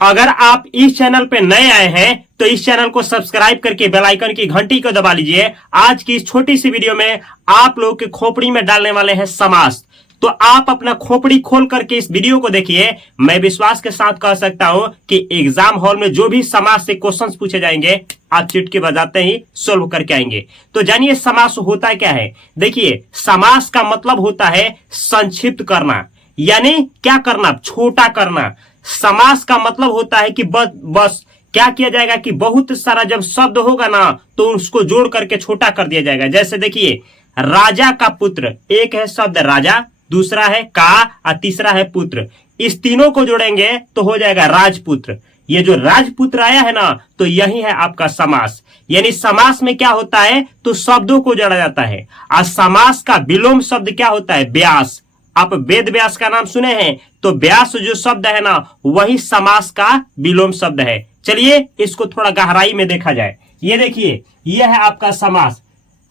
अगर आप इस चैनल पे नए आए हैं तो इस चैनल को सब्सक्राइब करके बेल आइकन की घंटी को दबा लीजिए। आज की इस छोटी सी वीडियो में आप लोग के खोपड़ी में डालने वाले हैं समास। तो आप अपना खोपड़ी खोल करके इस वीडियो को देखिए। मैं विश्वास के साथ कह सकता हूं कि एग्जाम हॉल में जो भी समास से क्वेश्चंस पूछे जाएंगे आप चुटकी बजाते ही सोल्व करके आएंगे। तो जानिए समास होता क्या है। देखिए, समास का मतलब होता है संक्षिप्त करना, यानी क्या करना, छोटा करना। समास का मतलब होता है कि बस क्या किया जाएगा कि बहुत सारा जब शब्द होगा ना तो उसको जोड़ करके छोटा कर दिया जाएगा। जैसे देखिए, राजा का पुत्र, एक है शब्द राजा, दूसरा है का और तीसरा है पुत्र। इस तीनों को जोड़ेंगे तो हो जाएगा राजपुत्र। ये जो राजपुत्र आया है ना तो यही है आपका समास। यानी समास में क्या होता है तो शब्दों को जोड़ा जाता है। और समास का विलोम शब्द क्या होता है, व्यास। आप वेद व्यास का नाम सुने हैं, तो व्यास जो शब्द है ना वही समास का विलोम शब्द है। चलिए इसको थोड़ा गहराई में देखा जाए। ये देखिए, यह है आपका समास।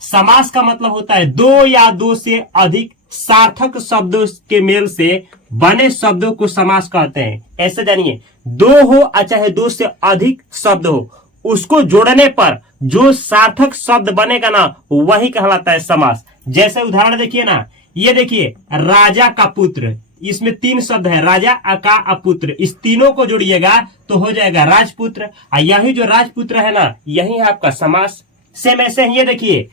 समास का मतलब होता है दो या दो से अधिक सार्थक शब्दों के मेल से बने शब्दों को समास कहते हैं। ऐसे जानिए, दो हो चाहे दो से अधिक शब्द हो, उसको जोड़ने पर जो सार्थक शब्द बनेगा ना वही कहलाता है समास। जैसे उदाहरण देखिए ना, ये देखिए, राजा का पुत्र, इसमें तीन शब्द है, राजा का पुत्र। इस तीनों को जोड़िएगा तो हो जाएगा राजपुत्र। और यही जो राजपुत्र है ना यही है आपका समास। सेम ऐसे ही ये देखिए,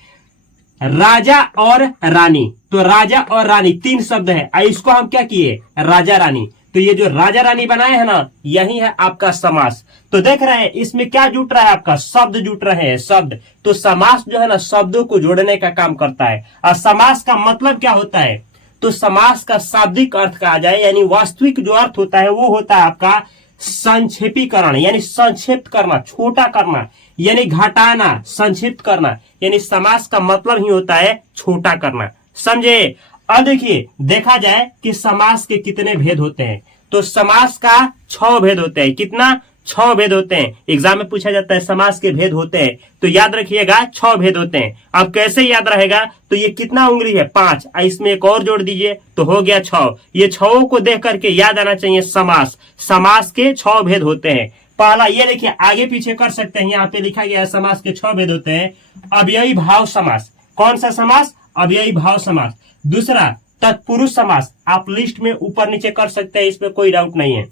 राजा और रानी, तो राजा और रानी तीन शब्द है, इसको हम क्या किए, राजा रानी। तो ये जो राजा रानी बनाए हैं ना यही है आपका समास। तो देख रहे हैं इसमें क्या जुट रहा है, आपका शब्द जुट रहे हैं, शब्द। तो समास जो है ना शब्दों को जोड़ने का काम करता है। और समास का मतलब क्या होता है, तो समास का शाब्दिक अर्थ कहा जाए, यानी वास्तविक जो अर्थ होता है वो होता है आपका संक्षेपीकरण, यानी संक्षिप्त करना, छोटा करना, यानी घटाना, संक्षिप्त करना। यानी समास का मतलब ही होता है छोटा करना। समझे। अब देखिए, देखा जाए कि समास के कितने भेद होते हैं। तो समास का 6 भेद होते हैं। कितना, 6 भेद होते हैं। एग्जाम में पूछा जाता है समास के भेद होते हैं, तो याद रखिएगा 6 भेद होते हैं। अब कैसे याद रहेगा, तो ये कितना उंगली है, 5, इसमें एक और जोड़ दीजिए तो हो गया 6। ये 6 को देख करके याद आना चाहिए समास। समास के 6 भेद होते हैं। पहला ये देखिए, आगे पीछे कर सकते हैं, यहाँ पे लिखा गया है समास के 6 भेद होते हैं। अव्ययी भाव समास। कौन सा समास, अव्ययी भाव समास। दूसरा तत्पुरुष समास, आप लिस्ट में ऊपर नीचे कर सकते हैं, इसमें कोई डाउट नहीं है।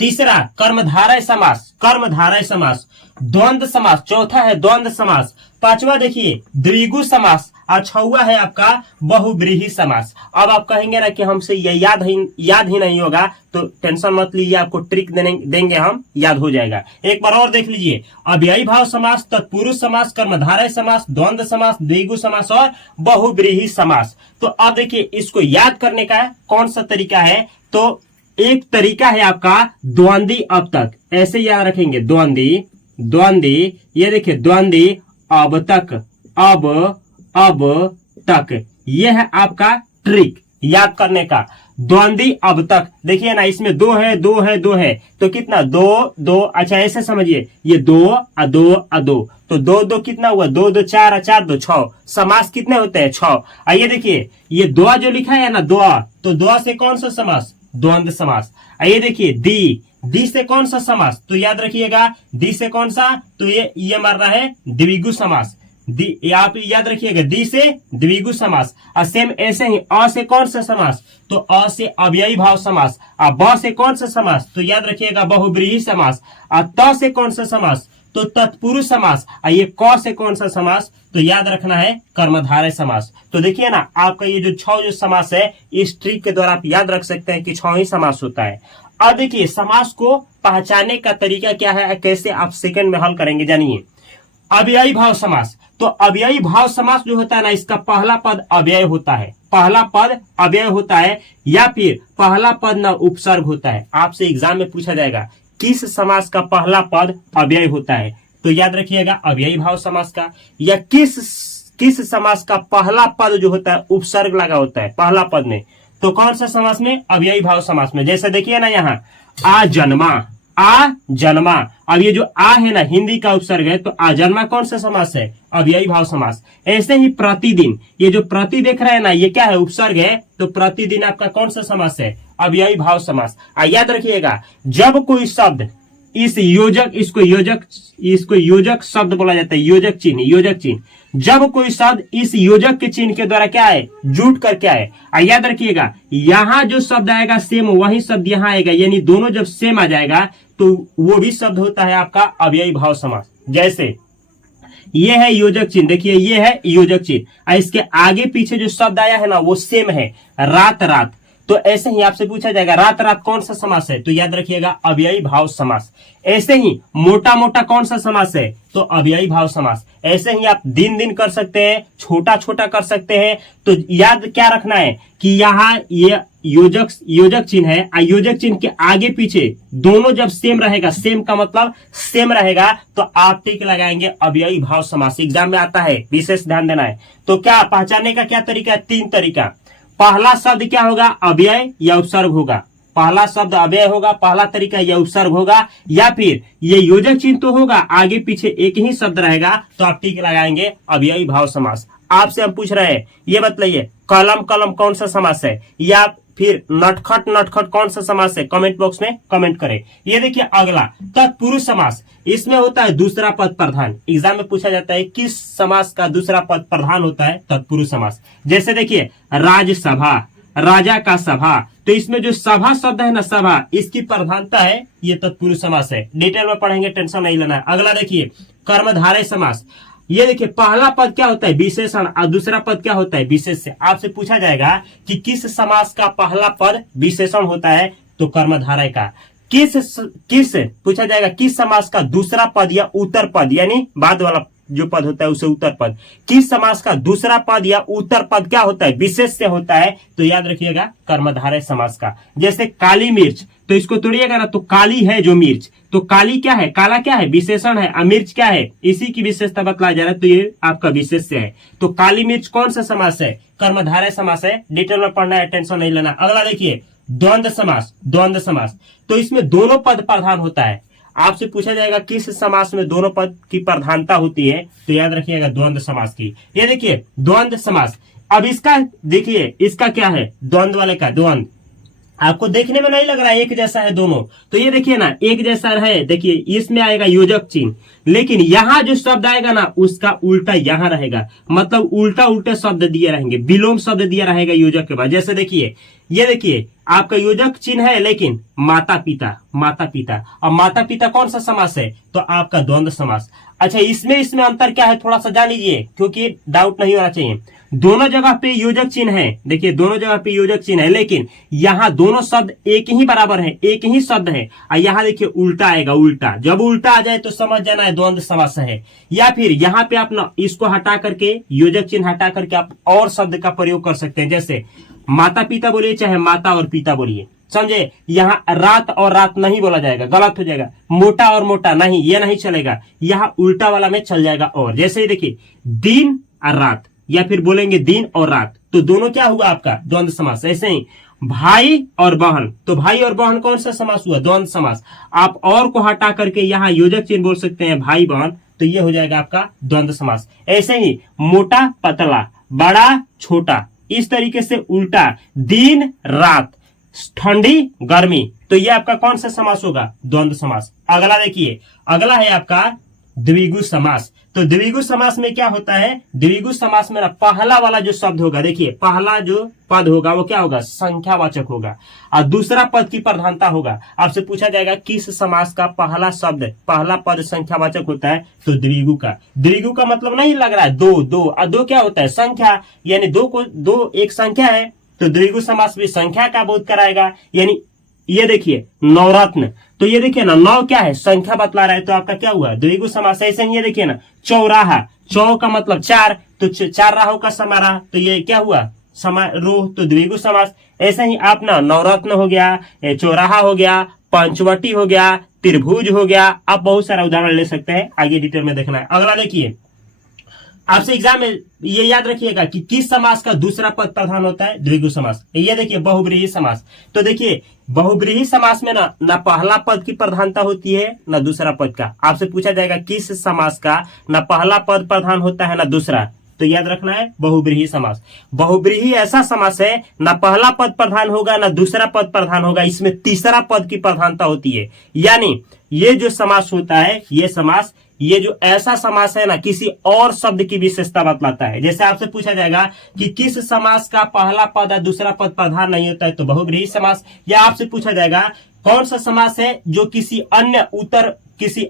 तीसरा कर्मधारय समास, कर्मधारय समास। द्वंद्व समास, चौथा है द्वंद्व समास। पांचवा देखिए द्विगु समास, और छठवां है आपका बहुव्रीहि समास। अब आप कहेंगे ना कि हमसे ये याद ही नहीं होगा, तो टेंशन मत लीजिए, आपको ट्रिक देंगे हम, याद हो जाएगा। एक बार और देख लीजिए, अव्ययी भाव समास, तत्पुरुष समास, कर्मधारय समास, द्वंद्व समास, द्विगु समास और बहुव्रीहि समास। तो अब देखिए इसको याद करने का कौन सा तरीका है, तो एक तरीका है आपका द्वंद्वी अब तक। ऐसे याद रखेंगे, द्वंद्वी द्वंद्वी, ये देखिए द्वंद्वी अब तक, अब तक, यह है आपका ट्रिक याद करने का। द्वंद्वी अब तक, देखिए ना इसमें 2 है, 2 है, 2 है, तो कितना, 2 2। अच्छा ऐसे समझिए, ये 2 और 2 और 2, तो 2 2 कितना हुआ, 2 2 4 और 4 2 6। समास कितने होते हैं, 6। आइए देखिए, ये दो जो लिखा है ना, दो, तो दो से कौन सा समास, द्वंद्व समास। आइए देखिए दी से कौन सा समास, तो याद रखिएगा दी से कौन सा, तो ये मारना है द्विगु समास। आप याद रखिएगा दी से द्विगु समास। और सेम ऐसे ही अ से कौन सा समास, तो अ से अव्ययी भाव समास। और ब से कौन सा समास, तो याद रखिएगा बहुव्रीहि समास। और त से कौन सा समास, तो तत्पुरुष समास। और ये क से कौन सा समास, तो याद रखना है कर्मधारय समास। तो देखिए ना, आपका ये जो 6 जो समास है इस ट्रिक के द्वारा आप याद रख सकते हैं कि 6 ही समास होता है। अब देखिए समास को पहचानने का तरीका क्या है, कैसे आप सेकंड में हल करेंगे, जानिए। अव्ययी भाव समास, तो अव्ययी भाव समास जो होता है ना, इसका पहला पद अव्यय होता है, पहला पद अव्यय होता है, या फिर पहला पद ना उपसर्ग होता है। आपसे एग्जाम में पूछा जाएगा किस समास का पहला पद अव्यय होता है, तो याद रखिएगा अव्ययी भाव समास का। या किस समास का पहला पद जो होता है उपसर्ग लगा होता है पहला पद में, तो कौन सा समास में, अव्ययी भाव समास में। जैसे देखिए ना यहाँ, आ जन्मा, आ जन्मा। अब ये जो आ है ना हिंदी का उपसर्ग है, तो आ जन्मा कौन सा समास है? अव्ययी भाव समास। ऐसे ही प्रतिदिन, ये जो प्रति देख रहे हैं ना, ये क्या है? उपसर्ग है। तो प्रतिदिन आपका कौन सा समास है? अव्ययी भाव समास। याद रखिएगा, जब कोई शब्द इस योजक, इसको योजक शब्द बोला जाता है, योजक चिन्ह, योजक चिन्ह। जब कोई शब्द इस योजक के चिन्ह के द्वारा क्या है? जुट कर क्या है? याद रखिएगा, यहां जो शब्द आएगा सेम वही शब्द यहां आएगा, यानी दोनों जब सेम आ जाएगा तो वो भी शब्द होता है आपका अव्ययी भाव समास। जैसे ये है योजक चिन्ह, देखिए ये है योजक चिन्ह, इसके आगे पीछे जो शब्द आया है ना वो सेम है, रात रात। तो ऐसे ही आपसे पूछा जाएगा रात रात कौन सा समास है? तो याद रखिएगा अव्ययी भाव समास। ऐसे ही मोटा मोटा कौन सा समास है? तो अव्ययी भाव समास। ऐसे ही आप दिन दिन कर सकते हैं, छोटा छोटा कर सकते हैं। तो याद क्या रखना है कि यहाँ ये योजक चिन्ह है, योजक चिन्ह के आगे पीछे दोनों जब सेम रहेगा, सेम का मतलब सेम रहेगा, तो आप टिक लगाएंगे अव्ययी भाव समास। एग्जाम में आता है, विशेष ध्यान देना है। तो क्या पहचानने का क्या तरीका है? 3 तरीका। पहला शब्द क्या होगा? अव्यय या उपसर्ग होगा। पहला शब्द अव्यय होगा, पहला तरीका या उपसर्ग होगा, या फिर ये योजक चिन्ह तो होगा, आगे पीछे एक ही शब्द रहेगा, तो आप टिक लगाएंगे अव्ययी भाव समास। आपसे हम पूछ रहे हैं, ये बतलाइए कलम कलम कौन सा समास है, या फिर नटखट नटखट कौन सा समास है? कमेंट बॉक्स में कमेंट करें। ये देखिए अगला तत्पुरुष समास, इसमें होता है दूसरा पद प्रधान। एग्जाम में पूछा जाता है किस समास का दूसरा पद प्रधान होता है? तत्पुरुष समास। जैसे देखिए राजसभा, राजा का सभा, तो इसमें जो सभा शब्द है ना, सभा, इसकी प्रधानता है, ये तत्पुरुष समास है। डिटेल में पढ़ेंगे, टेंशन नहीं लेना है। अगला देखिए कर्मधारय समास। ये देखिए पहला पद क्या होता है? विशेषण, और दूसरा पद क्या होता है? विशेष्य। आपसे पूछा जाएगा कि किस समास का पहला पद विशेषण होता है? तो कर्मधारय का। किस पूछा जाएगा किस समास का दूसरा पद या उत्तर पद, यानी बाद वाला जो पद होता है उसे उत्तर पद, किस समास का दूसरा पद या उत्तर पद क्या होता है? विशेष्य होता है। तो याद रखिएगा कर्मधारय समास का। जैसे काली मिर्च, तो इसको तोड़िएगा ना, तो काली है जो मिर्च, तो काली क्या है? काला क्या है? विशेषण है। मिर्च क्या है? इसी की विशेषता बतलाया जा रहा है, तो ये आपका विशेष्य है। तो काली मिर्च कौन सा समास है? कर्मधारय समास है। डिटेल में पढ़ना है, टेंशन नहीं लेना। अगला देखिए द्वंद्व समास। द्वंद्व समास, तो इसमें दोनों पद प्रधान होता है। आपसे पूछा जाएगा किस समास में दोनों पद की प्रधानता होती है? तो याद रखिएगा द्वंद्व समास की। ये देखिए द्वंद्व समास। अब इसका देखिए, इसका क्या है? द्वंद्व वाले का द्वंद्व आपको देखने में नहीं लग रहा है एक जैसा है दोनों, तो ये देखिए ना एक जैसा है। देखिए इसमें आएगा योजक चिन्ह, लेकिन यहाँ जो शब्द आएगा ना उसका उल्टा यहाँ रहेगा, मतलब उल्टा उल्टे शब्द दिए रहेंगे, विलोम शब्द दिया रहेगा योजक के बाद। जैसे देखिए, ये देखिए आपका योजक चिन्ह है, लेकिन माता पिता, माता पिता। अब माता पिता कौन सा समास है? तो आपका द्वंद्व समास। अच्छा इसमें अंतर क्या है थोड़ा सा जान लीजिए, क्योंकि डाउट नहीं होना चाहिए। दोनों जगह पे योजक चिन्ह है, देखिए दोनों जगह पे योजक चिन्ह है, लेकिन यहाँ दोनों शब्द एक ही बराबर है, एक ही शब्द है। और यहाँ देखिए उल्टा आएगा, उल्टा। जब उल्टा आ जाए तो समझ जाना है द्वंद्व समास है। या फिर यहाँ पे आप ना इसको हटा करके, योजक चिन्ह हटा करके आप और शब्द का प्रयोग कर सकते हैं। जैसे माता पिता बोलिए, चाहे माता और पिता बोलिए, समझे। यहाँ रात और रात नहीं बोला जाएगा, गलत हो जाएगा। मोटा और मोटा नहीं, ये नहीं चलेगा। यहाँ उल्टा वाला में चल जाएगा। और जैसे देखिए दिन और रात, या फिर बोलेंगे दिन और रात, तो दोनों क्या हुआ आपका? द्वंद्व समास। ऐसे ही भाई और बहन, तो भाई और बहन कौन सा समास हुआ? द्वंद्व समास। आप और को हटा करके यहाँ योजक चिन्ह बोल सकते हैं भाई बहन, तो ये हो जाएगा आपका द्वंद्व समास। ऐसे ही मोटा पतला, बड़ा छोटा, इस तरीके से उल्टा, दिन रात, ठंडी गर्मी, तो ये आपका कौन सा समास होगा? द्वंद्व समास। अगला देखिए, अगला है आपका द्विगु समास। तो द्विगु समास में क्या होता है? द्विगु समास में ना पहला वाला जो शब्द होगा, देखिए पहला जो पद होगा वो क्या होगा? संख्यावाचक होगा, और दूसरा पद की प्रधानता होगा। आपसे पूछा जाएगा किस समास का पहला शब्द, पहला पद संख्यावाचक होता है? तो द्विगु का। द्विगु का मतलब नहीं लग रहा है दो, दो और दो क्या होता है? संख्या, यानी दो एक संख्या है, तो द्विगु समास भी संख्या का बोध कराएगा। यानी ये देखिए नवरत्न, तो ये देखिए ना नौ क्या है? संख्या बतला रहा है, तो आपका क्या हुआ? द्विगु समास। ऐसे ही ये देखिए ना चौराहा, चौ का मतलब चार, तो चार राहों का समारोह, तो ये क्या हुआ? समारोह, तो द्विगु समास। ऐसे ही आप ना नवरत्न हो गया, चौराहा हो गया, पंचवटी हो गया, त्रिभुज हो गया, आप बहुत सारा उदाहरण ले सकते हैं, आगे डिटेल में देखना है। अगला देखिए आपसे एग्जाम में ये याद रखिएगा कि किस समास का दूसरा पद प्रधान होता है, द्विगु समास। ये देखिए बहुब्रीहि समास। तो देखिए बहुब्रीहि समास में ना पहला पद की प्रधानता होती है ना दूसरा पद का। आपसे पूछा जाएगा किस समास का ना पहला पद प्रधान होता है ना दूसरा, तो याद रखना है बहुब्रीहि समास। बहुब्रीहि ऐसा समास है ना पहला पद प्रधान होगा ना दूसरा पद प्रधान होगा, इसमें तीसरा पद की प्रधानता होती है। यानी ये जो समास होता है, ये समास, ये जो ऐसा समास है ना किसी और शब्द की विशेषता बतलाता है। जैसे आपसे पूछा जाएगा कि किस समास का पहला पद और दूसरा पद प्रधान नहीं होता है, तो बहुब्रीहि समास। या आपसे पूछा जाएगा कौन सा समास है जो किसी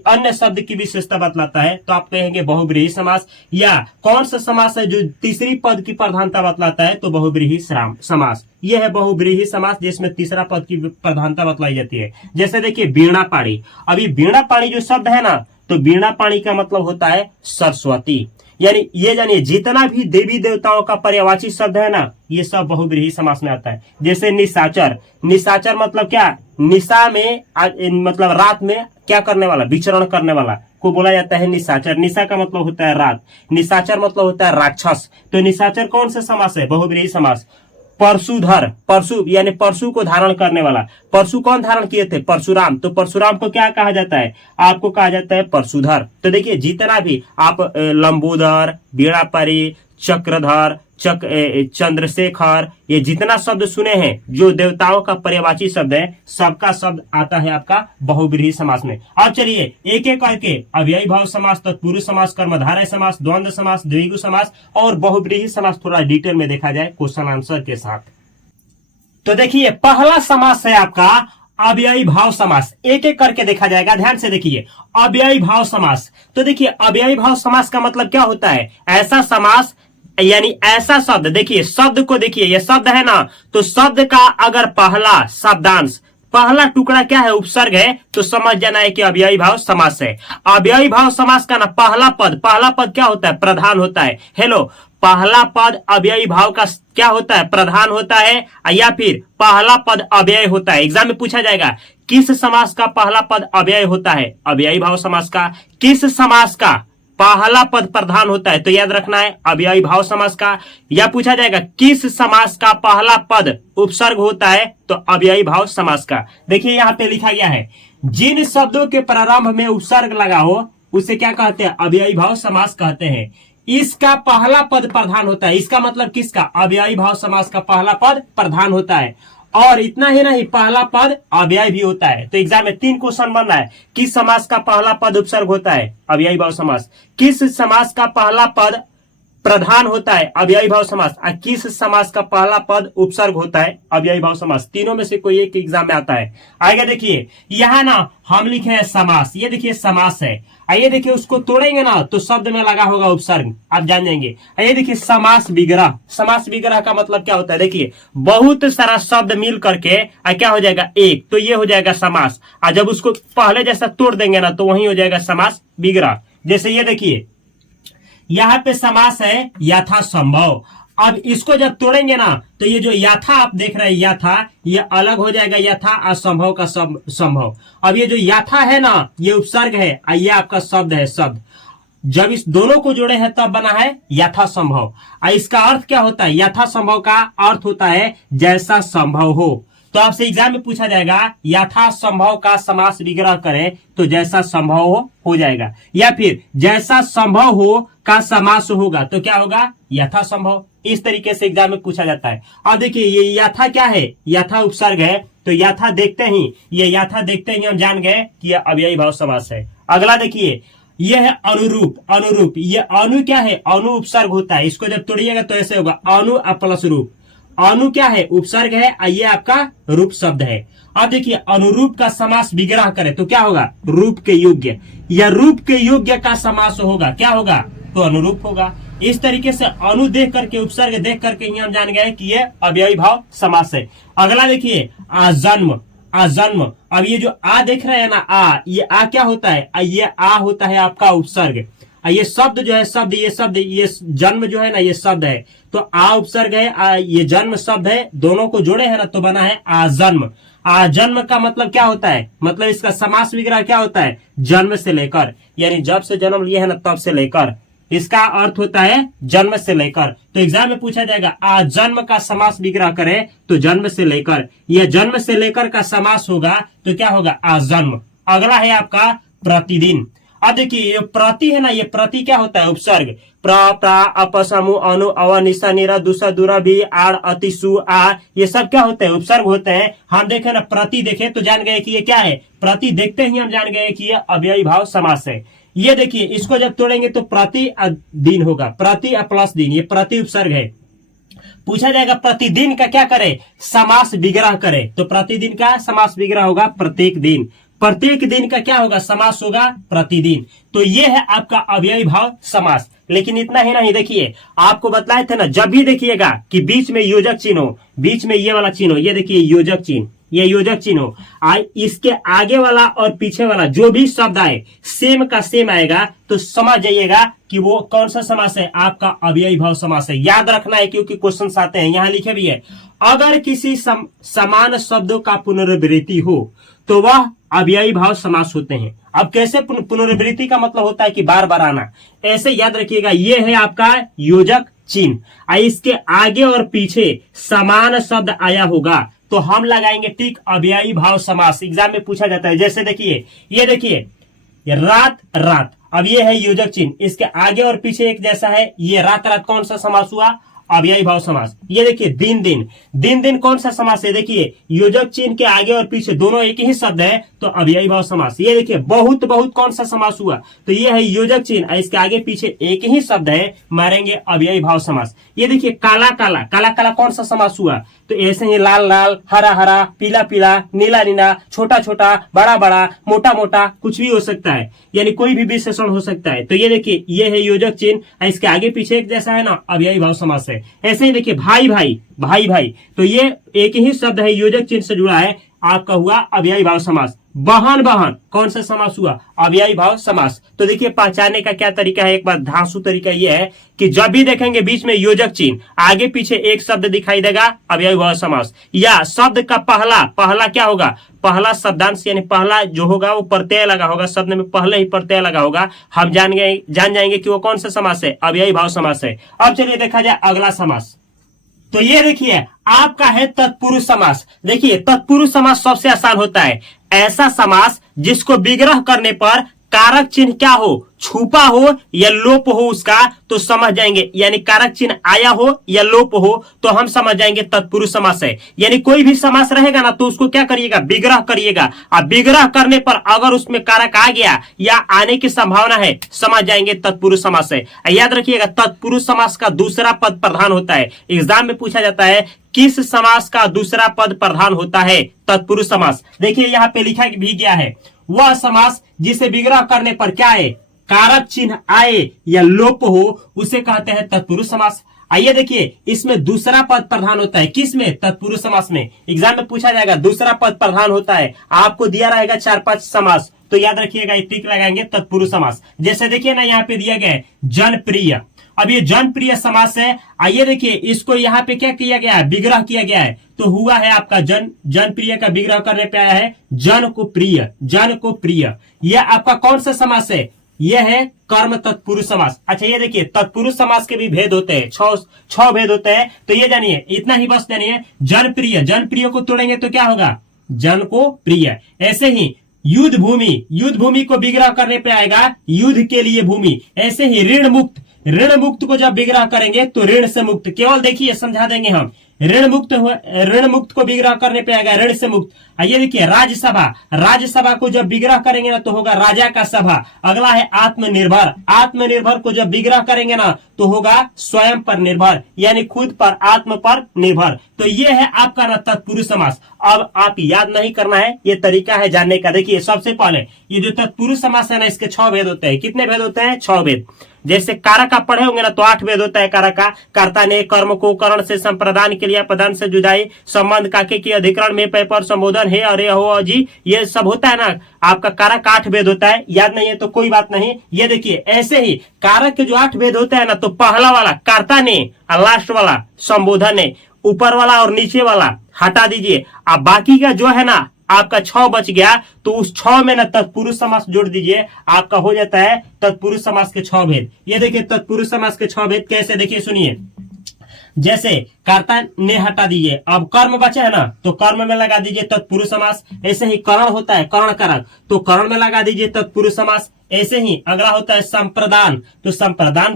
अन्य शब्द की विशेषता बतलाता है, तो आप कहेंगे बहुब्रीहि समास। या कौन सा समास है जो तीसरी पद की प्रधानता बतलाता है, तो बहुब्रीहि समास। यह है बहुब्रीहि समास जिसमें तीसरा पद की प्रधानता बतलाई जाती है। जैसे देखिए वीणा पाणी। अभी वीणा पाणी जो शब्द है ना, तो वीणा पाणी का मतलब होता है सरस्वती। यानी ये जानिए जितना भी देवी देवताओं का पर्यायवाची शब्द है ना, ये सब बहुब्रीहि समास में आता है। जैसे निशाचर। निशाचर मतलब क्या, निशा में मतलब रात में क्या करने वाला, विचरण करने वाला को बोला जाता है निशाचर। निशा का मतलब होता है रात, निशाचर मतलब होता है राक्षस। तो निशाचर कौन सा समास है, बहुब्रीहि समास। परशुधर, परशु यानी परशु को धारण करने वाला। परशु कौन धारण किए थे, परशुराम। तो परशुराम को क्या कहा जाता है, आपको कहा जाता है परशुधर। तो देखिए जितना भी आप लंबोदर, वीणापाणी, चक्रधर, चंद्रशेखर, ये जितना शब्द सुने हैं जो देवताओं का पर्यायवाची शब्द है, सबका शब्द आता है आपका बहुब्रीहि समास में। अब चलिए एक एक करके अव्ययी भाव समास, तत्पुरुष समास, कर्मधारय समास, द्वंद्व समास, द्विगु समास और बहुब्रीहि समास थोड़ा डिटेल में देखा जाए क्वेश्चन आंसर के साथ। तो देखिए पहला समास है आपका अव्ययी भाव समास। एक एक करके देखा जाएगा, ध्यान से देखिए। अव्ययी भाव समास। तो देखिए अव्ययी भाव समास का मतलब क्या होता है, ऐसा समास यानी ऐसा शब्द, देखिए शब्द को देखिए, ये शब्द है ना, तो शब्द का अगर पहला शब्दांश, पहला टुकड़ा क्या है, उपसर्ग है, तो समझ जाना है कि अव्ययी भाव समास है। अव्ययी भाव समास का ना पहला पद क्या होता है, प्रधान होता है। हेलो, पहला पद अव्ययी भाव का क्या होता है, प्रधान होता है, या फिर पहला पद अव्यय होता है। एग्जाम में पूछा जाएगा किस समास का पहला पद अव्यय होता है, अव्ययी भाव समास का। किस समास का पहला पद प्रधान होता है, तो याद रखना है अव्ययी भाव समास का। या पूछा जाएगा किस समास का पहला पद उपसर्ग होता है, तो अव्ययी भाव समास का। देखिए यहाँ पे लिखा गया है जिन शब्दों के प्रारंभ में उपसर्ग लगा हो उसे क्या कहते हैं, अव्ययी भाव समास कहते हैं। इसका पहला पद प्रधान होता है, इसका मतलब किसका, अव्ययी भाव समास का पहला पद प्रधान होता है। और इतना ही नहीं, पहला पद अव्यय भी होता है। तो एग्जाम में 3 क्वेश्चन बन रहा है, किस समास का पहला पद उपसर्ग होता है, अव्ययी भाव समास। किस समास का पहला पद प्रधान होता है, अव्ययी भाव समास। और किस समास का पहला पद उपसर्ग होता है, अव्ययी भाव समास। तीनों में से कोई एक एग्जाम में आता है। आगे देखिए यहाँ ना हम लिखे हैं समास, ये देखिए समास है। आइए देखिए उसको तोड़ेंगे ना तो शब्द में लगा होगा उपसर्ग, आप जान जाएंगे। आइए देखिए समास विग्रह। समास विग्रह का मतलब क्या होता है, देखिए बहुत सारा शब्द मिल करके क्या हो जाएगा, एक, तो ये हो जाएगा समास। और जब उसको पहले जैसा तोड़ देंगे ना तो वही हो जाएगा समास विग्रह। जैसे ये देखिए यहाँ पे समास है यथासंभव। अब इसको जब तोड़ेंगे ना तो ये जो यथा आप देख रहे हैं, यथा, ये अलग हो जाएगा यथा असंभव का संभव। अब ये जो यथा है ना ये उपसर्ग है, ये आपका शब्द है शब्द। जब इस दोनों को जोड़े हैं तब बना है यथासंभव। इसका अर्थ क्या होता है, यथासंभव का अर्थ होता है जैसा संभव हो। तो आपसे एग्जाम में पूछा जाएगा यथासंभव का समास विग्रह करें तो जैसा संभव हो जाएगा। या फिर जैसा संभव हो का समास होगा तो क्या होगा, यथासंभव। इस तरीके से एग्जाम में पूछा जाता है। अब देखिए ये यथा क्या है, यथा उपसर्ग है, तो यथा देखते ही हम जान गए कि यह अव्ययी भाव समास है। अगला देखिए यह है अनुरूप। अनुरूप, ये अनु क्या है, अनु उपसर्ग होता है। इसको जब तोड़िएगा तो ऐसे होगा अनु प्लस रूप। अनु क्या है, उपसर्ग है, ये आपका रूप शब्द है। अब देखिए अनुरूप का समास विग्रह करें तो क्या होगा, रूप के योग्य। या रूप के योग्य का समास होगा, क्या होगा, तो अनुरूप होगा। इस तरीके से अनु देख करके, उपसर्ग देख करके ही हम जान गए कि ये अव्ययी भाव समास है। अगला देखिए आजन्म। आजन्म, अब ये जो आ देख रहे हैं ना, ये आ क्या होता है, ये आ होता है आपका उपसर्ग। ये शब्द जो है, ये जन्म जो है ना ये शब्द है, तो आ उपसर्ग है, ये जन्म शब्द है, दोनों को जोड़े हैं ना तो बना है आजन्म। आजन्म का मतलब क्या होता है, मतलब इसका समास विग्रह क्या होता है, जन्म से लेकर, यानी जब से जन्म लिए है ना तब से लेकर। इसका अर्थ होता है जन्म से लेकर। तो एग्जाम में पूछा जाएगा आजन्म का समास विग्रह करें तो जन्म से लेकर, यह जन्म से लेकर का समास होगा तो क्या होगा आजन्म। अगला है आपका प्रतिदिन। अब देखिए ये प्रति है ना, ये प्रति क्या होता है उपसर्ग, प्र प्रा अप समूह अनु अव निशा निरा दूसरा दूरा भी आड़ अति सु आ, ये सब क्या होते हैं उपसर्ग होते हैं। हम देखे ना प्रति देखे तो जान गए कि ये क्या है, प्रति देखते ही हम जान गए कि ये अव्ययी भाव समास है। ये देखिए इसको जब तोड़ेंगे तो प्रति दिन होगा, प्रति प्लस दिन, ये प्रति उपसर्ग है। पूछा जाएगा प्रतिदिन का क्या करे, समास विग्रह करे, तो प्रतिदिन का समास विग्रह होगा प्रत्येक दिन। प्रत्येक दिन का क्या होगा समास होगा प्रतिदिन। तो ये है आपका अव्ययी भाव समास। लेकिन इतना ही नहीं, देखिए आपको बतलाए थे ना, जब भी देखिएगा कि बीच में योजक चिन्ह हो, बीच में ये वाला चिन्ह हो, ये देखिए योजक चिन्ह, ये योजक चिन्ह हो, इसके आगे वाला और पीछे वाला जो भी शब्द आए सेम का सेम आएगा तो समझ जाइएगा कि वो कौन सा समास है, आपका अव्ययी भाव समास है। याद रखना है क्योंकि क्वेश्चन आते हैं, यहां लिखे भी है अगर किसी समान शब्दों का पुनरावृत्ति हो तो वह अव्ययी भाव समास होते हैं। अब कैसे पुनरावृत्ति का मतलब होता है कि बार बार आना, ऐसे याद रखिएगा ये है आपका योजक चिन्ह, इसके आगे और पीछे समान शब्द आया होगा तो हम लगाएंगे टिक अव्ययी भाव समास। एग्जाम में पूछा जाता है, जैसे देखिए ये देखिए रात रात, अब ये है योजक चिन्ह, इसके आगे और पीछे एक जैसा है, ये रात रात कौन सा समास हुआ, अव्ययी भाव समास। ये देखिए दिन दिन, दिन दिन कौन सा समास है, देखिए योजक चिन्ह के आगे और पीछे दोनों एक ही शब्द है तो अव्ययी भाव समास। ये देखिए बहुत बहुत कौन सा समास हुआ, तो ये है योजक चिन्ह, इसके आगे पीछे एक ही शब्द है, मारेंगे अव्ययी भाव समास। ये देखिए काला काला, काला काला कौन सा समास हुआ, तो ऐसे ही लाल लाल, हरा हरा, पीला पीला, नीला नीला, छोटा छोटा, बड़ा बड़ा, मोटा मोटा, कुछ भी हो सकता है, यानी कोई भी विशेषण हो सकता है। तो ये देखिए ये है योजक चिन्ह, इसके आगे पीछे एक जैसा है ना, अव्ययी भाव समास है। ऐसे ही देखिए भाई भाई, भाई भाई, तो ये एक ही शब्द है, योजक चिन्ह से जुड़ा है, आपका हुआ अव्ययी भाव समास। बहन बहन कौन सा समास हुआ, अव्ययी भाव समास। तो देखिए पहचानने का क्या तरीका है, एक बार धांसू तरीका ये है कि जब भी देखेंगे बीच में योजक चिन्ह आगे पीछे एक शब्द दिखाई देगा अव्ययी भाव समास, या शब्द का पहला पहला क्या होगा, पहला शब्दांश यानी पहला जो होगा वो प्रत्यय लगा होगा, शब्द में पहले ही प्रत्यय लगा होगा, हम जान जाएंगे कि वो कौन सा समास है, अव्ययी भाव समास है। अब चलिए देखा जाए अगला समास। तो ये देखिए आपका है तत्पुरुष समास। देखिए तत्पुरुष समास सबसे आसान होता है, ऐसा समास जिसको विग्रह करने पर कारक चिन्ह क्या हो, छुपा हो या लोप हो उसका, तो समझ जाएंगे, यानी कारक चिन्ह आया हो या लोप हो तो हम समझ जाएंगे तत्पुरुष समास है। यानी कोई भी समास रहेगा ना तो उसको क्या करिएगा, विग्रह करिएगा, और विग्रह करने पर अगर उसमें कारक आ गया या आने की संभावना है, समझ जाएंगे तत्पुरुष समास है। याद रखिएगा तत्पुरुष समास का दूसरा पद प्रधान होता है। एग्जाम में पूछा जाता है किस समास का दूसरा पद प्रधान होता है, तत्पुरुष समास। देखिए यहाँ पे लिखा भी गया है, वह समास जिसे विग्रह करने पर क्या है, कारक चिन्ह आए या लोप हो, उसे कहते हैं तत्पुरुष समास। आइए देखिए इसमें दूसरा पद प्रधान होता है, किसमें, तत्पुरुष समास में। एग्जाम में पूछा जाएगा दूसरा पद प्रधान होता है, आपको दिया रहेगा 4-5 समास, तो याद रखिएगा टिक लगाएंगे तत्पुरुष समास। जैसे देखिए ना यहाँ पे दिया गया है जनप्रिय, अब ये जनप्रिय समास है। आइए देखिए इसको यहाँ पे क्या किया गया है, विग्रह किया गया है, तो हुआ है आपका जनप्रिय का विग्रह करने पे आया है जन को प्रिय, जन को प्रिय। यह आपका कौन सा समास है, यह है कर्म तत्पुरुष समास। अच्छा ये देखिए तत्पुरुष समास के भी भेद होते हैं, 6 भेद होते हैं, तो ये जानिए, इतना ही बस जानिए। जनप्रिय, जनप्रिय को तोड़ेंगे तो क्या होगा, जन को प्रिय। ऐसे ही युद्ध भूमि, युद्ध भूमि को विग्रह करने पे आएगा युद्ध के लिए भूमि। ऐसे ही ऋण मुक्त, ऋण मुक्त को जब विग्रह करेंगे तो ऋण से मुक्त, केवल देखिए समझा देंगे हम, ऋण मुक्त को विग्रह करने पे आएगा ऋण से मुक्त। ये देखिए राज्यसभा, राज्यसभा को जब विग्रह करेंगे ना तो होगा राजा का सभा। अगला है आत्मनिर्भर, आत्मनिर्भर को जब विग्रह करेंगे ना तो होगा स्वयं पर निर्भर, यानी खुद पर, आत्म पर निर्भर। तो ये है आपका ना तत्पुरुष समास। अब आप याद नहीं करना है, ये तरीका है जानने का। देखिए सबसे पहले ये जो तत्पुरुष समास है ना, इसके 6 भेद होते हैं। कितने भेद होते हैं, 6 भेद। जैसे कारक आप पढ़े होंगे ना तो 8 भेद होता है कारक का। कर्ता ने कर्म को करण से संप्रदान के लिए प्रदान से जुदाई, संबंध काके की अधिकरण में पेपर संबोधन है, अरे हो जी, ये सब होता है ना आपका कारक 8 भेद होता है। याद नहीं है तो कोई बात नहीं। ये देखिए ऐसे ही कारक के जो 8 भेद होते हैं ना, तो पहला वाला कर्ता ने और लास्ट वाला संबोधन है, ऊपर वाला और नीचे वाला हटा दीजिए। अब बाकी का जो है ना आपका 6 बच गया, तो उस 6 में ना तत्पुरुष समास जोड़ दीजिए, आपका हो जाता है तत्पुरुष समास के 6 भेद। ये देखिए तत्पुरुष समास के 6 भेद कैसे, देखिए सुनिए। जैसे कर्ता ने हटा दीजिए, अब कर्म बचा है ना, तो कर्म में लगा दीजिए तत्पुरुष समास। ऐसे ही करण होता है करण कारक, तो करण में लगा दीजिए तत्पुरुष समास। ऐसे ही अगला होता है संप्रदान, तो संप्रदान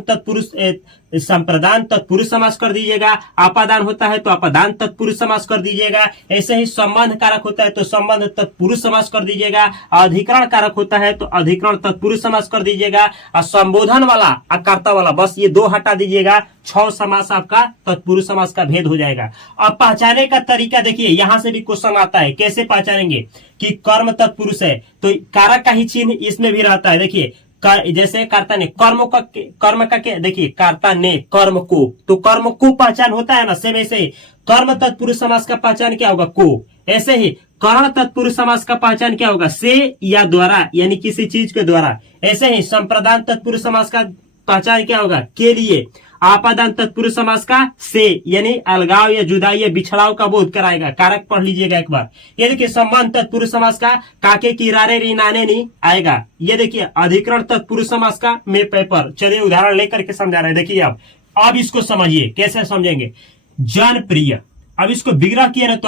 तत्पुरुष समास कर दीजिएगा। आपादान होता है तो आपादान तत्पुरुष समास कर दीजिएगा। ऐसे ही संबंध कारक होता है तो संबंध तत्पुरुष समास कर दीजिएगा। अधिकरण कारक होता है तो अधिकरण तत्पुरुष समास कर दीजिएगा। और संबोधन वाला और कर्ता वाला, बस ये 2 हटा दीजिएगा, 6 समास आपका तत्पुरुष समास का भेद हो जाएगा। अब पहचाने का तरीका देखिए, यहां से भी क्वेश्चन आता है, कैसे पहचानेंगे कि कर्म तत्पुरुष है, तो कारक का ही चिन्ह इसमें भी रहता है। देखिए जैसे कर्ता ने कर्म का देखिए कर्ता ने कर्म को, तो कर्म को पहचान होता है ना, सेम ऐसे ही कर्म तत्पुरुष समास का पहचान क्या होगा, को। ऐसे ही करण तत्पुरुष समास का पहचान क्या होगा, से या द्वारा, यानी किसी चीज के द्वारा। ऐसे ही संप्रदान तत्पुरुष समास का पहचान क्या होगा, के लिए। आपादान तत्पुरुष समास का से, यानी अलगाव या जुदाई या बिछड़ाव का बोध कराएगा। कारक पढ़ लीजिएगा एक बार। ये देखिए संबंध तत्पुरुष समास का काके किरारे रीनाने नहीं आएगा। ये देखिए अधिकरण तत्पुरुष समास का मे पेपर, चलिए उदाहरण लेकर के समझा रहे हैं। देखिए अब इसको समझिए, कैसे समझेंगे। जन प्रिय, अब इसको विग्रह किया ना तो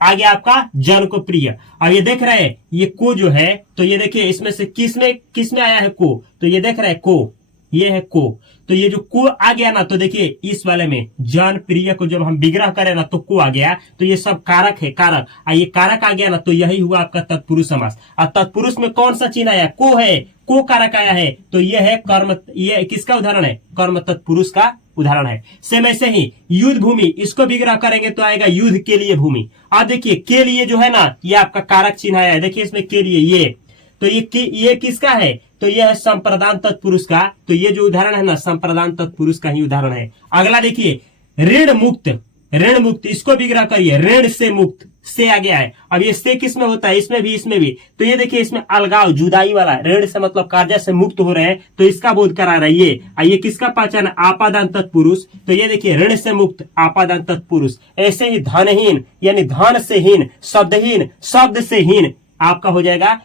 आगे आपका जन को प्रिय। अब ये देख रहे हैं ये को जो है, तो ये देखिए इसमें से किसमें आया है को, तो ये देख रहे हैं को, ये है को, तो ये जो को आ गया ना, तो देखिए इस वाले में जन प्रिय को जब हम विग्रह करें ना तो को आ गया, तो ये सब कारक है, कारक। ये कारक आ गया ना, तो यही हुआ आपका तत्पुरुष समास। और तत्पुरुष में कौन सा चिन्ह आया, को है, को कारक आया है, तो ये है कर्म। ये किसका उदाहरण है, कर्म तत्पुरुष का उदाहरण है। सेम ऐसे ही युद्ध भूमि, इसको विग्रह करेंगे तो आएगा युद्ध के लिए भूमि। अब देखिए के लिए जो है ना, ये आपका कारक चिन्ह आया है, देखिए इसमें के लिए ये, तो ये किसका है, तो यह है संप्रदान तत्पुरुष का। तो ये जो उदाहरण है ना, संप्रदान तत्पुरुष का ही उदाहरण है। अगला देखिए ऋण मुक्त, इसको विग्रह करिए, ऋण से मुक्त, से आ गया है। अब ये से किस में होता है, इसमें भी, तो ये देखिए इसमें अलगाव जुदाई वाला, ऋण से मतलब कर्जा से मुक्त हो रहे हैं, तो इसका बोध करा रहा है ये किसका पहचान है, आपादान तत्पुरुष। तो ये देखिए ऋण से मुक्त, आपादान तत्पुरुष। ऐसे ही धनहीन, यानी धन से हीन, शब्दहीन, शब्द से हीन, आपका हो जाएगा,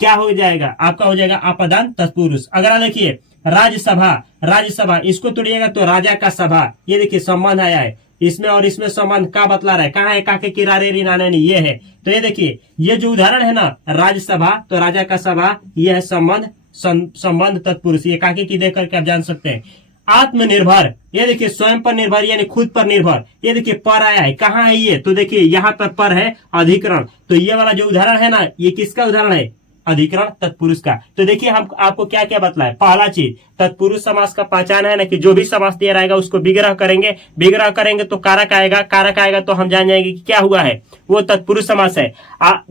क्या हो जाएगा, आपका हो जाएगा आपादान तत्पुरुष। अगर देखिए राज्यसभा, इसको तोड़िएगा तो राजा का सभा। ये देखिए संबंध आया है इसमें, और इसमें संबंध का बतला रहा है, कहाँ है, काके किरारे रिनाने नहीं, ये है। तो ये देखिए ये जो उदाहरण है ना, राज्यसभा तो राजा का सभा, ये है संबंध तत्पुरुष। ये काके की देख करके आप जान सकते हैं। आत्मनिर्भर, ये देखिए स्वयं पर निर्भर, यानी खुद पर निर्भर। ये देखिए पर आया है, कहाँ है ये, तो देखिए यहाँ पर है अधिकरण। तो ये वाला जो उदाहरण है ना, ये किसका उदाहरण है, अधिकरण तत्पुरुष का। तो देखिए हम आपको क्या क्या बतलाए। पहला चीज तत्पुरुष समास का पहचान है ना, कि जो भी समास दिया रहेगा उसको विग्रह करेंगे तो कारक आएगा तो हम जान जाएंगे कि क्या हुआ है, वो तत्पुरुष समास है।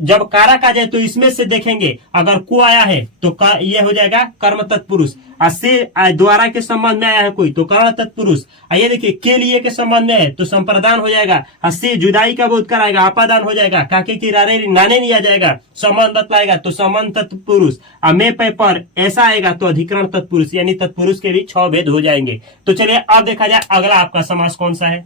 जब कारक आ जाए तो इसमें से देखेंगे, अगर को आया है तो ये हो जाएगा कर्म तत्पुरुष। से द्वारा के संबंध में आया है कोई तो कर्ण तत्पुरुष। ये देखिए के लिए के संबंध में है तो संप्रदान हो जाएगा। से जुदाई का बोध कराएगा, आपादान हो जाएगा। काके की नाने नहीं आ जाएगा, संबंध बतलाएगा तो संबंध तत्पुरुष। में पर ऐसा आएगा तो अधिकरण तत्पुरुष, यानी तत्पुरुष के भी 6 भेद हो जाएंगे। तो चलिए अब देखा जाए अगला आपका समास कौन सा है।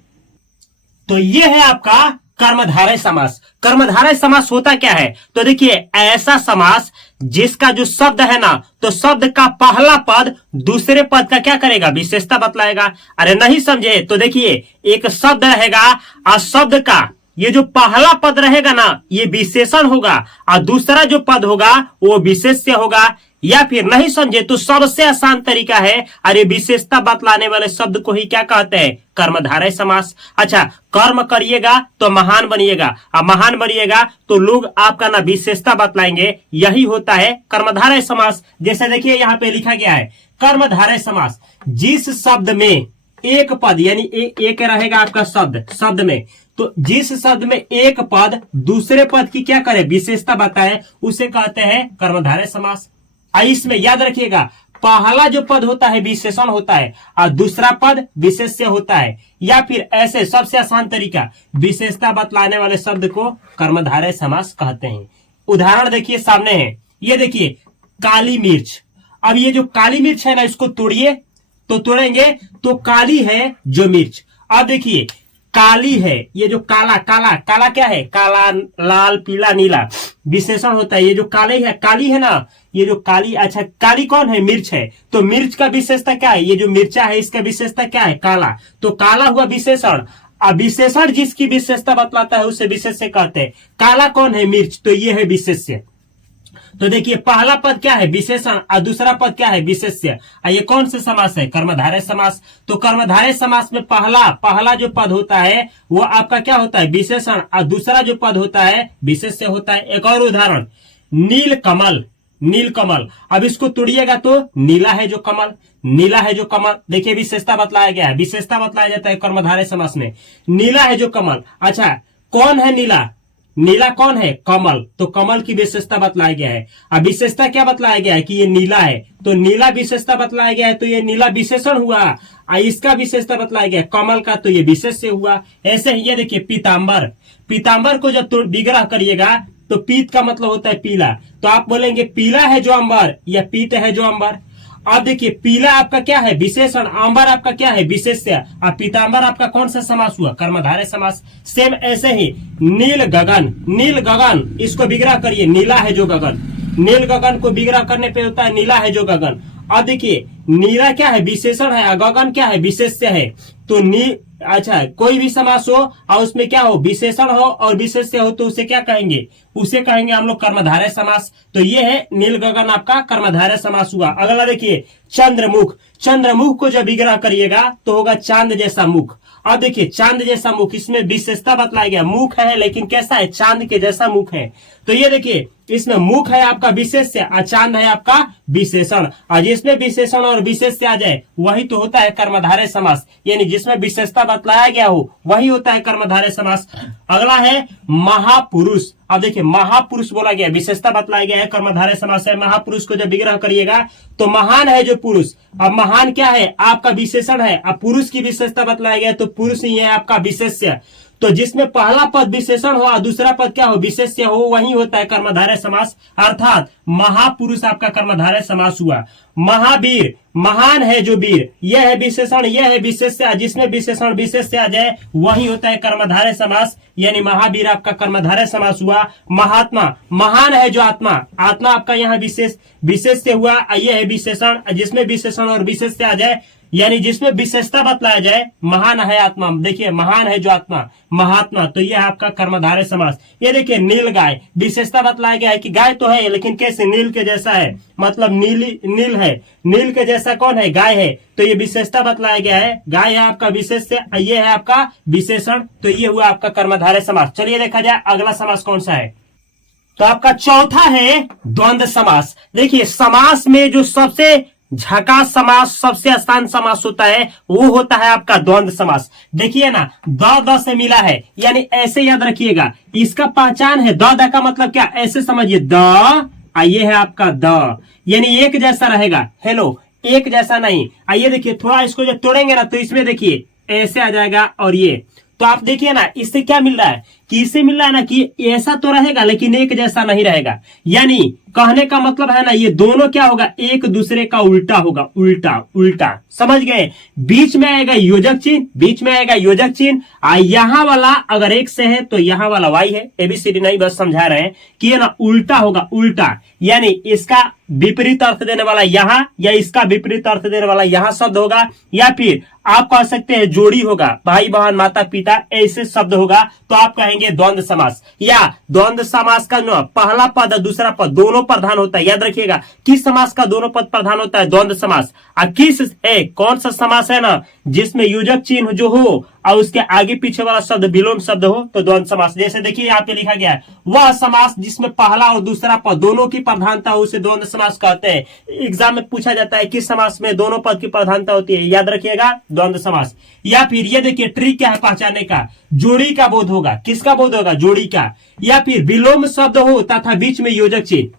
तो ये है आपका कर्मधारय समास। कर्मधारय समास होता क्या है, तो देखिए ऐसा समास जिसका जो शब्द है ना, तो शब्द का पहला पद दूसरे पद का क्या करेगा, विशेषता बतलाएगा। अरे नहीं समझे तो देखिए एक शब्द रहेगा और शब्द का ये जो पहला पद रहेगा ना, ये विशेषण होगा और दूसरा जो पद होगा वो विशेष्य होगा। या फिर नहीं समझे तो सबसे आसान तरीका है, अरे विशेषता बतलाने वाले शब्द को ही क्या कहते हैं, कर्मधारय समास। अच्छा, कर्म करिएगा तो महान बनिएगा, और महान बनिएगा तो लोग आपका ना विशेषता बतलाएंगे, यही होता है कर्मधारय समास। जैसे देखिए यहाँ पे लिखा गया है कर्मधारय समास, जिस शब्द में एक पद यानी एक रहेगा आपका शब्द में, तो जिस शब्द में एक पद दूसरे पद की क्या करे, विशेषता बताए, उसे कहते हैं कर्मधारय समास। इसमें याद रखिएगा पहला जो पद होता है विशेषण होता है और दूसरा पद विशेष्य होता है। या फिर ऐसे सबसे आसान तरीका, विशेषता बतलाने वाले शब्द को कर्मधारय समास कहते हैं। उदाहरण देखिए सामने है, ये देखिए काली मिर्च। अब ये जो काली मिर्च है ना, इसको तोड़िए, तो तोड़ेंगे तो काली है जो मिर्च। अब देखिए काली है, ये जो काला काला काला क्या है, काला लाल पीला नीला विशेषण होता है। ये जो काली है ना, ये जो काली, अच्छा काली कौन है, मिर्च है। तो मिर्च का विशेषता क्या है, ये जो मिर्चा है इसका विशेषता क्या है, काला। तो काला हुआ विशेषण। अब विशेषण जिसकी विशेषता बतलाता है उसे विशेष्य कहते हैं। काला कौन है, मिर्च, तो ये है विशेष्य। तो देखिए पहला पद क्या है, विशेषण, और दूसरा पद क्या है, विशेष्य। ये कौन सा समास है, कर्मधारय समास। तो कर्मधारय समास में पहला जो पद होता है वो आपका क्या होता है, विशेषण, और दूसरा जो पद होता है विशेष्य होता है। एक और उदाहरण, नील कमल, नील कमल। अब इसको तोड़िएगा तो नीला है जो कमल, नीला है जो कमल। देखिए विशेषता बतलाया गया है, विशेषता बतलाया जाता है कर्मधारय समास में, नीला है जो कमल। अच्छा कौन है नीला, नीला कौन है, कमल। तो कमल की विशेषता बतलाया गया है। अब विशेषता क्या बतलाया गया है कि ये नीला है, तो नीला विशेषता बतलाया गया है, तो ये नीला विशेषण हुआ। इसका विशेषता बतलाया गया कमल का, तो ये विशेष्य हुआ। ऐसे ही ये देखिए पीतांबर, पीतांबर को जब विग्रह करिएगा तो पीत का मतलब होता है पीला, तो आप बोलेंगे पीला है जो अंबर या पीत है जो अंबर। अब देखिए पीला आपका क्या है, विशेषण, अंबर आपका क्या है, विशेष्य, और पीतांबर आपका कौन सा समास हुआ, कर्मधारय समास। सेम ऐसे ही नील गगन, नील गगन इसको विग्रह करिए, नीला है जो गगन, नील गगन को विग्रह करने पे होता है नीला है जो गगन। अब देखिए नीला क्या है, विशेषण है, गगन क्या है, विशेष्य है। तो अच्छा कोई भी समास हो और उसमें क्या हो, विशेषण हो और विशेष्य हो, तो उसे क्या कहेंगे, उसे कहेंगे हम लोग कर्मधारय समास। तो ये है नील गगन आपका कर्मधारय समास हुआ। अगला देखिए चंद्रमुख, चंद्रमुख को जब विग्रह करिएगा तो होगा चांद जैसा मुख। अब देखिए चांद जैसा मुख, इसमें विशेषता बतलाया गया, मुख है लेकिन कैसा है, चांद के जैसा मुख है। तो ये देखिए इसमें मुख है आपका विशेष्य और चांद है आपका विशेषण, और जिसमें विशेषण और विशेष्य आ जाए वही तो होता है कर्मधारय समास, यानी जिसमें विशेषता बतलाया गया हो वही होता है कर्मधारय समास। अगला है महापुरुष। अब देखिए महापुरुष बोला गया, विशेषता बतलाया गया है, कर्मधारय समास है। महापुरुष को जब विग्रह करिएगा तो महान है जो पुरुष, अब महान क्या है आपका विशेषण है, अब पुरुष की विशेषता बतलाया गया तो पुरुष ही है आपका विशेष्य। तो जिसमें पहला पद विशेषण हो और दूसरा पद क्या हो, विशेष्य हो, वही होता है कर्मधारय समास। अर्थात महापुरुष आपका कर्मधारय समास हुआ। महावीर, महान है जो वीर, यह है विशेषण, यह है विशेष्य, जिसमें विशेषण विशेष्य आ जाए वही होता है कर्मधारय समास, यानी महावीर आपका कर्मधारय समास हुआ। महात्मा, महान है जो आत्मा, आत्मा आपका यहाँ विशेष्य हुआ, यह है विशेषण, जिसमें विशेषण और विशेष्य आ जाए, यानी जिसमें विशेषता बतलाया जाए, महान है आत्मा, देखिए महान है जो आत्मा, महात्मा, तो यह आपका कर्मधारय समास। ये देखिए नील गाय, विशेषता बतलाया गया है कि गाय तो है लेकिन कैसे, नील के जैसा है, मतलब नील है, नील के जैसा कौन है, गाय है, तो ये विशेषता बतलाया गया है, गाय है आपका विशेष्य, ये है आपका विशेषण, तो ये हुआ आपका कर्मधारय समास। चलिए देखा जाए अगला समास कौन सा है। तो आपका चौथा है द्वंद्व समास। देखिए समास में जो सबसे झकास समास, सबसे आसान समास होता है वो होता है आपका द्वंद्व समास। देखिए ना द से मिला है, यानी ऐसे याद रखिएगा, इसका पहचान है द का मतलब क्या, ऐसे समझिए द, ये है आपका द, यानी एक जैसा रहेगा। हेलो, एक जैसा नहीं। आइए देखिए थोड़ा इसको जब तोड़ेंगे ना तो इसमें देखिए ऐसे आ जाएगा, और ये तो आप देखिए ना इससे क्या मिल रहा है कि इससे मिल रहा है ना कि ऐसा तो रहेगा लेकिन एक जैसा नहीं रहेगा, यानी कहने का मतलब है ना ये दोनों क्या होगा, एक दूसरे का उल्टा होगा, उल्टा उल्टा, समझ गए। बीच में आएगा योजक चिन्ह, बीच में आएगा योजक चिन्ह, यहाँ वाला अगर एक से है तो यहाँ वाला वाई है, एबीसीडी नहीं बस समझा रहे हैं कि ये ना उल्टा होगा, उल्टा, यानी इसका विपरीत अर्थ देने वाला यहाँ, या इसका विपरीत अर्थ देने वाला यहाँ शब्द होगा, या फिर आप कह सकते हैं जोड़ी होगा, भाई बहन माता पिता ऐसे शब्द होगा, तो आप कहेंगे द्वंद्व समास। या द्वंद्व समास का पहला पद और दूसरा पद दोनों प्रधान होता है, याद रखिएगा किस समास का दोनों पद प्रधान होता है, द्वंद्व समास। और किस कौन सा समास है ना जिसमें योजक चिन्ह जो हो और उसके आगे पीछे वाला शब्द विलोम शब्द हो तो द्वंद्व समास। जैसे देखिए यहाँ पे लिखा गया है, वह समास जिसमें पहला और दूसरा पद दोनों की प्रधानता हो उसे द्वंद्व समास कहते हैं। एग्जाम में पूछा जाता है किस समास में दोनों पद की प्रधानता होती है, याद रखिएगा द्वंद्व समास। या फिर ये देखिए ट्रिक क्या है पहचानने का, जोड़ी का बोध होगा, किसका बोध होगा, जोड़ी का। या फिर विलोम शब्द हो तथा बीच में योजक चिन्ह,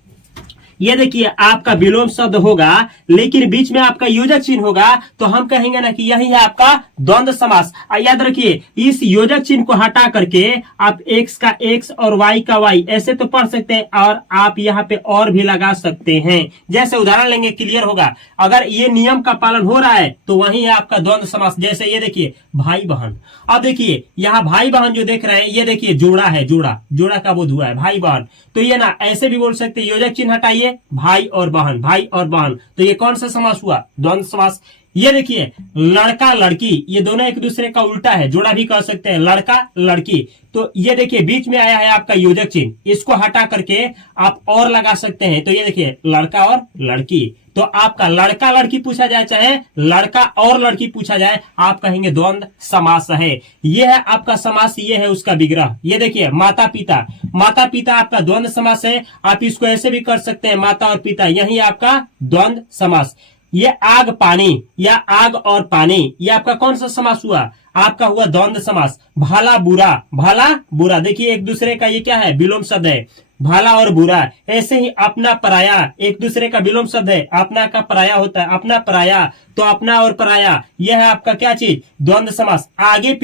ये देखिए आपका विलोम शब्द होगा लेकिन बीच में आपका योजक चिन्ह होगा तो हम कहेंगे ना कि यही है आपका द्वंद्व समास। याद रखिए इस योजक चिन्ह को हटा करके आप x का x और y का y ऐसे तो पढ़ सकते हैं और आप यहाँ पे और भी लगा सकते हैं। जैसे उदाहरण लेंगे क्लियर होगा। अगर ये नियम का पालन हो रहा है तो वही है आपका द्वंद्व समास। जैसे ये देखिए भाई बहन, अब देखिए यहाँ भाई बहन जो देख रहे हैं ये देखिए जोड़ा है, जोड़ा का बोध हुआ है भाई बहन। तो ये ना ऐसे भी बोल सकते हैं, योजक चिन्ह हटाइए भाई और बहन, भाई और बहन, तो ये कौन सा समास हुआ? द्वंद्व समास। ये देखिए लड़का लड़की, ये दोनों एक दूसरे का उल्टा है, जोड़ा भी कह सकते हैं, लड़का लड़की। तो ये देखिए बीच में आया है आपका योजक चिन्ह, इसको हटा करके आप और लगा सकते हैं। तो ये देखिए लड़का और लड़की, तो आपका लड़का लड़की पूछा जाए चाहे लड़का और लड़की पूछा जाए, आप कहेंगे द्वंद्व समास है। ये है आपका समास, ये है उसका विग्रह। ये देखिए माता पिता, माता पिता आपका द्वंद्व समास है। आप इसको ऐसे भी कर सकते हैं माता और पिता, यही आपका द्वंद्व समास। ये आग पानी या आग और पानी, ये आपका कौन सा समास हुआ? आपका हुआ द्वंद्व समास। भला बुरा, भला बुरा, देखिए एक दूसरे का ये क्या है? विलोम शब्द है, भला और बुरा। ऐसे ही अपना पराया, एक दूसरे का विलोम शब्द है, अपना का पराया होता है, अपना पराया, तो अपना और पराया यह है आपका क्या चीज? द्वंद्व समास। आगे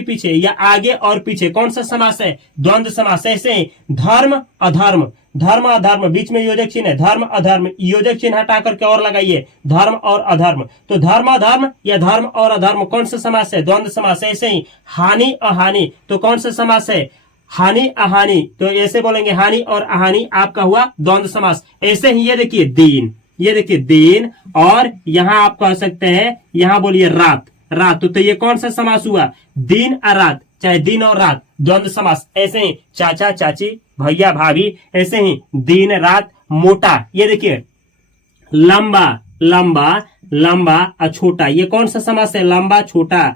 पीछे या आगे और पीछे कौन सा समास है? द्वंद्व समास। ऐसे ही धर्म अधर्म, धर्म अधर्म, बीच में योजक चिन्ह है, धर्म अधर्म, योजक चिन्ह हटा करके और लगाइए धर्म और अधर्म, तो धर्म अधर्म या धर्म और अधर्म कौन सा समास है? द्वंद्व समास। ऐसे ही हानि अहानि, तो कौन सा समास है? हानि अहानि, तो ऐसे बोलेंगे हानि और अहानि, आपका हुआ द्वंद्व समास। ऐसे ही ये देखिए दीन, ये देखिए दिन, और यहाँ आप कह सकते हैं, यहाँ बोलिए रात, रात, तो ये कौन सा समास हुआ? दिन और रात, चाहे दिन और रात, द्वंद्व समास। ऐसे ही चाचा चाची, भैया भाभी, ऐसे ही दिन रात, मोटा, ये देखिए लंबा लंबा, लंबा और छोटा, ये कौन सा समास है? लंबा छोटा।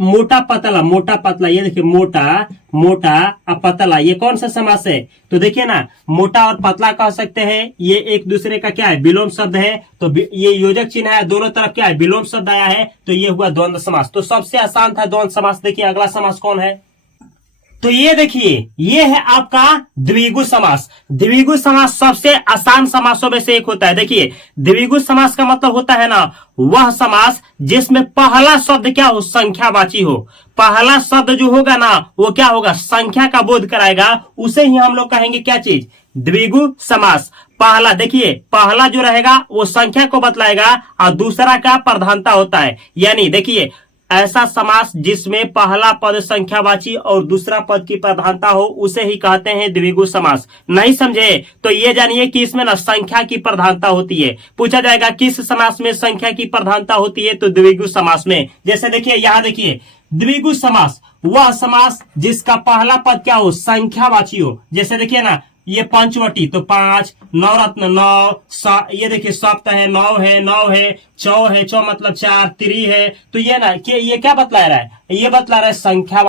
मोटा पतला, मोटा पतला, ये देखिए मोटा मोटा और पतला, ये कौन सा समास है? तो देखिए ना मोटा और पतला कह सकते हैं, ये एक दूसरे का क्या है? विलोम शब्द है। तो ये योजक चिन्ह है, दोनों तरफ क्या है? विलोम शब्द आया है, तो ये हुआ द्वंद्व समास। तो सबसे आसान था द्वंद्व समास। देखिए अगला समास कौन है? तो ये देखिए ये है आपका द्विगु समास। द्विगु समास सबसे आसान समासों में से एक होता है। देखिए द्विगु समास का मतलब होता है ना वह समास जिसमें पहला शब्द क्या हो? संख्यावाची हो। पहला शब्द जो होगा ना वो क्या होगा? संख्या का बोध कराएगा, उसे ही हम लोग कहेंगे क्या चीज? द्विगु समास। पहला देखिए, पहला जो रहेगा वो संख्या को बतलाएगा और दूसरा का प्रधानता होता है। यानी देखिए ऐसा समास जिसमें पहला पद संख्यावाची और दूसरा पद की प्रधानता हो उसे ही कहते हैं द्विगु समास। नहीं समझे तो ये जानिए कि इसमें ना संख्या की प्रधानता होती है। पूछा जाएगा किस समास में संख्या की प्रधानता होती है? तो द्विगु समास में। जैसे देखिए यहाँ देखिए द्विगु समास वह समास जिसका पहला पद क्या हो? संख्यावाची हो। जैसे देखिए ना ये पंचवटी, तो 5, नवरत्न 9, ये देखिए सप्त है, 9 है, चौ है, चौ मतलब 4, 3 है, तो ये ना ये क्या बतला रहा है? ये बतला रहा है संख्या